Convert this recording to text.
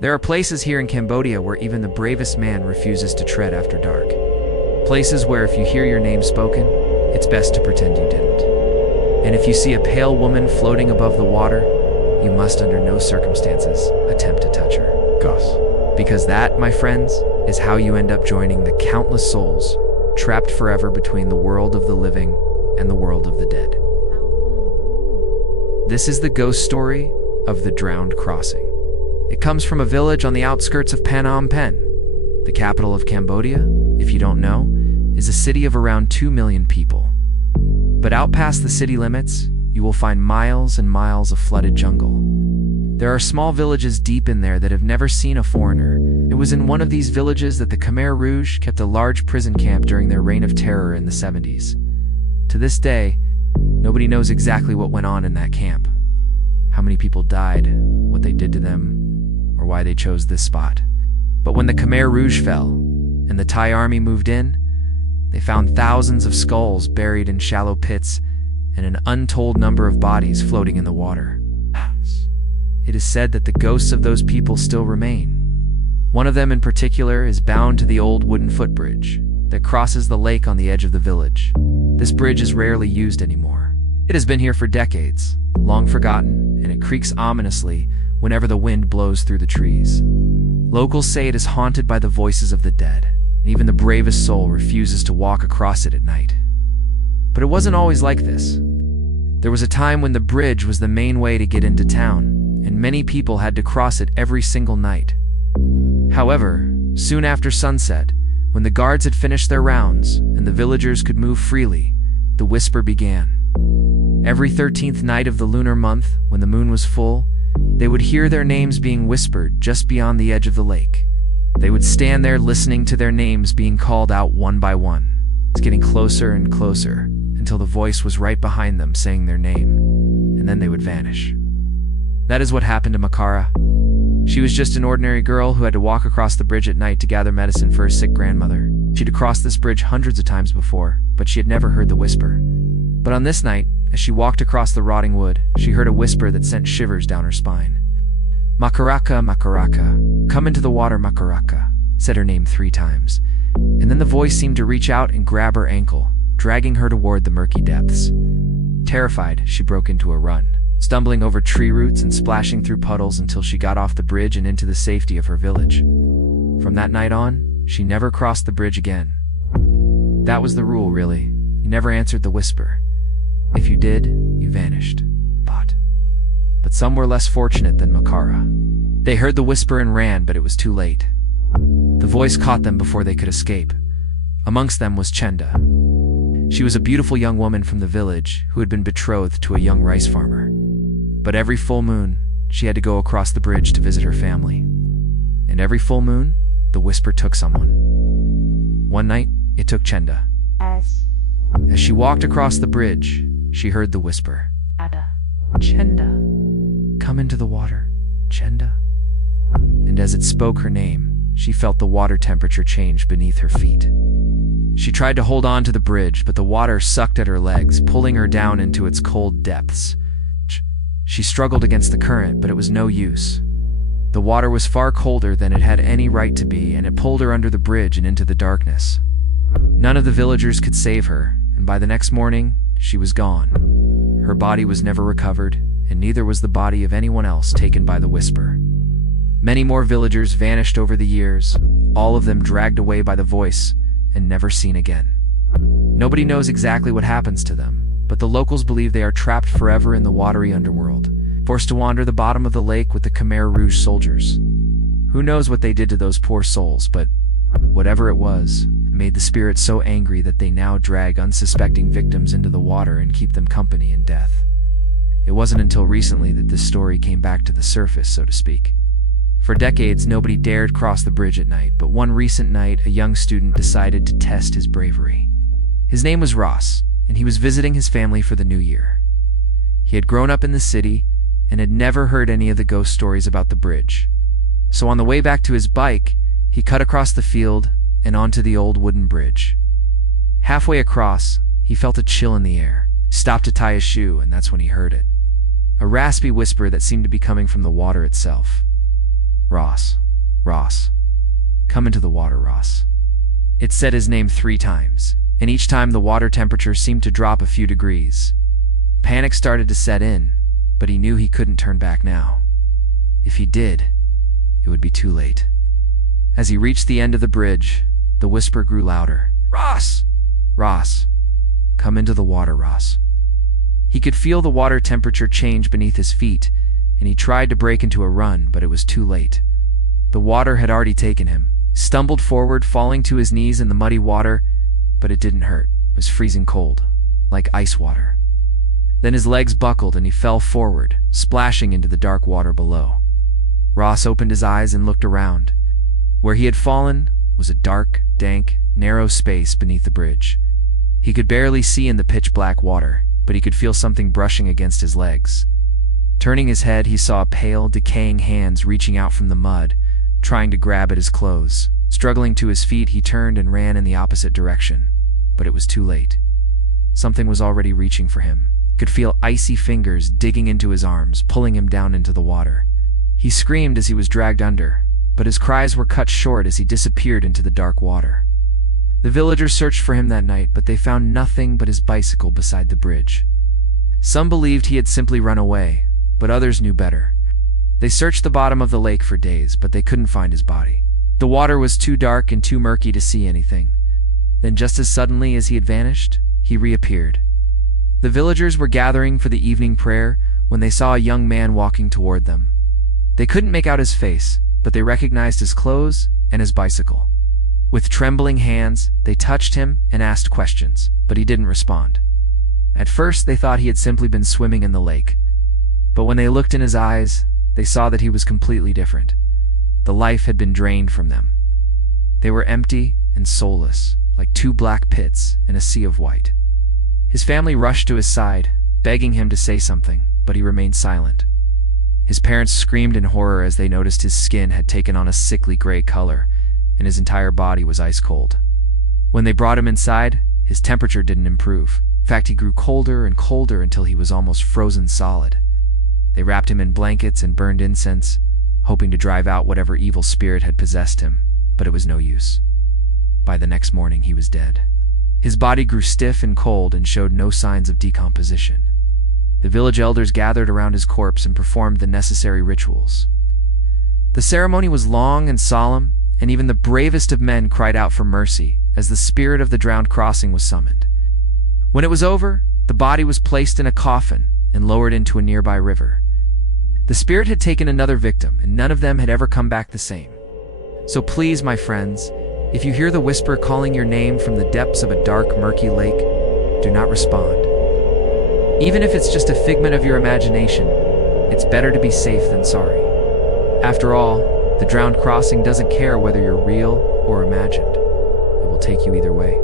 There are places here in Cambodia where even the bravest man refuses to tread after dark. Places where if you hear your name spoken, it's best to pretend you didn't. And if you see a pale woman floating above the water, you must under no circumstances attempt to touch her. Because that, my friends, is how you end up joining the countless souls trapped forever between the world of the living and the world of the dead. This is the ghost story of the Drowned Crossing. It comes from a village on the outskirts of Phnom Penh. The capital of Cambodia, if you don't know, is a city of around 2 million people. But out past the city limits, you will find miles and miles of flooded jungle. There are small villages deep in there that have never seen a foreigner. It was in one of these villages that the Khmer Rouge kept a large prison camp during their reign of terror in the 70s. To this day, nobody knows exactly what went on in that camp. How many people died, what they did to them, or why they chose this spot. But when the Khmer Rouge fell, and the Thai army moved in, they found thousands of skulls buried in shallow pits and an untold number of bodies floating in the water. It is said that the ghosts of those people still remain. One of them in particular is bound to the old wooden footbridge that crosses the lake on the edge of the village. This bridge is rarely used anymore. It has been here for decades, long forgotten, and it creaks ominously whenever the wind blows through the trees. Locals say it is haunted by the voices of the dead, and even the bravest soul refuses to walk across it at night. But it wasn't always like this. There was a time when the bridge was the main way to get into town, and many people had to cross it every single night. However, soon after sunset, when the guards had finished their rounds and the villagers could move freely, the whisper began. Every 13th night of the lunar month, when the moon was full, they would hear their names being whispered just beyond the edge of the lake. They would stand there listening to their names being called out one by one. It's getting closer and closer until the voice was right behind them saying their name, and then they would vanish. That is what happened to Makara. She was just an ordinary girl who had to walk across the bridge at night to gather medicine for her sick grandmother. She'd crossed this bridge hundreds of times before, but she had never heard the whisper. But on this night, as she walked across the rotting wood, she heard a whisper that sent shivers down her spine. "Makaraka, Makaraka, come into the water, Makaraka," said her name 3 times. And then the voice seemed to reach out and grab her ankle, dragging her toward the murky depths. Terrified, she broke into a run, stumbling over tree roots and splashing through puddles until she got off the bridge and into the safety of her village. From that night on, she never crossed the bridge again. That was the rule, really. You never answered the whisper. If you did, you vanished. But some were less fortunate than Makara. They heard the whisper and ran, but it was too late. The voice caught them before they could escape. Amongst them was Chenda. She was a beautiful young woman from the village who had been betrothed to a young rice farmer. But every full moon, she had to go across the bridge to visit her family. And every full moon, the whisper took someone. One night, it took Chenda. As she walked across the bridge, she heard the whisper. "Chenda. Come into the water, Chenda." And as it spoke her name, she felt the water temperature change beneath her feet. She tried to hold on to the bridge, but the water sucked at her legs, pulling her down into its cold depths. She struggled against the current, but it was no use. The water was far colder than it had any right to be, and it pulled her under the bridge and into the darkness. None of the villagers could save her, and by the next morning, she was gone. Her body was never recovered, and neither was the body of anyone else taken by the whisper. Many more villagers vanished over the years, all of them dragged away by the voice and never seen again. Nobody knows exactly what happens to them, but the locals believe they are trapped forever in the watery underworld, forced to wander the bottom of the lake with the Khmer Rouge soldiers. Who knows what they did to those poor souls, but whatever it was, made the spirits so angry that they now drag unsuspecting victims into the water and keep them company in death. It wasn't until recently that this story came back to the surface, so to speak. For decades, nobody dared cross the bridge at night, but one recent night, a young student decided to test his bravery. His name was Ross, and he was visiting his family for the new year. He had grown up in the city and had never heard any of the ghost stories about the bridge. So on the way back to his bike, he cut across the field and onto the old wooden bridge. Halfway across, he felt a chill in the air. He stopped to tie his shoe, and that's when he heard it. A raspy whisper that seemed to be coming from the water itself. Ross, Ross, come into the water, Ross. It said his name 3 times, and each time the water temperature seemed to drop a few degrees. Panic started to set in, but he knew he couldn't turn back now. If he did, it would be too late. As he reached the end of the bridge, the whisper grew louder. Ross! Ross, come into the water, Ross. He could feel the water temperature change beneath his feet, and he tried to break into a run, but it was too late. The water had already taken him. Stumbled forward, falling to his knees in the muddy water, but it didn't hurt. It was freezing cold, like ice water. Then his legs buckled and he fell forward, splashing into the dark water below. Ross opened his eyes and looked around. Where he had fallen was a dark, dank, narrow space beneath the bridge. He could barely see in the pitch-black water, but he could feel something brushing against his legs. Turning his head, he saw pale, decaying hands reaching out from the mud, trying to grab at his clothes. Struggling to his feet, he turned and ran in the opposite direction, but it was too late. Something was already reaching for him. He could feel icy fingers digging into his arms, pulling him down into the water. He screamed as he was dragged under, but his cries were cut short as he disappeared into the dark water. The villagers searched for him that night, but they found nothing but his bicycle beside the bridge. Some believed he had simply run away, but others knew better. They searched the bottom of the lake for days, but they couldn't find his body. The water was too dark and too murky to see anything. Then just as suddenly as he had vanished, he reappeared. The villagers were gathering for the evening prayer when they saw a young man walking toward them. They couldn't make out his face, but they recognized his clothes and his bicycle. With trembling hands, they touched him and asked questions, but he didn't respond. At first, they thought he had simply been swimming in the lake. But when they looked in his eyes, they saw that he was completely different. The life had been drained from them. They were empty and soulless, like 2 black pits in a sea of white. His family rushed to his side, begging him to say something, but he remained silent. His parents screamed in horror as they noticed his skin had taken on a sickly gray color, and his entire body was ice cold. When they brought him inside, his temperature didn't improve. In fact, he grew colder and colder until he was almost frozen solid. They wrapped him in blankets and burned incense, hoping to drive out whatever evil spirit had possessed him, but it was no use. By the next morning, he was dead. His body grew stiff and cold and showed no signs of decomposition. The village elders gathered around his corpse and performed the necessary rituals. The ceremony was long and solemn, and even the bravest of men cried out for mercy as the spirit of the drowned crossing was summoned. When it was over, the body was placed in a coffin and lowered into a nearby river. The spirit had taken another victim, and none of them had ever come back the same. So please, my friends, if you hear the whisper calling your name from the depths of a dark, murky lake, do not respond. Even if it's just a figment of your imagination, it's better to be safe than sorry. After all, the drowned crossing doesn't care whether you're real or imagined. It will take you either way.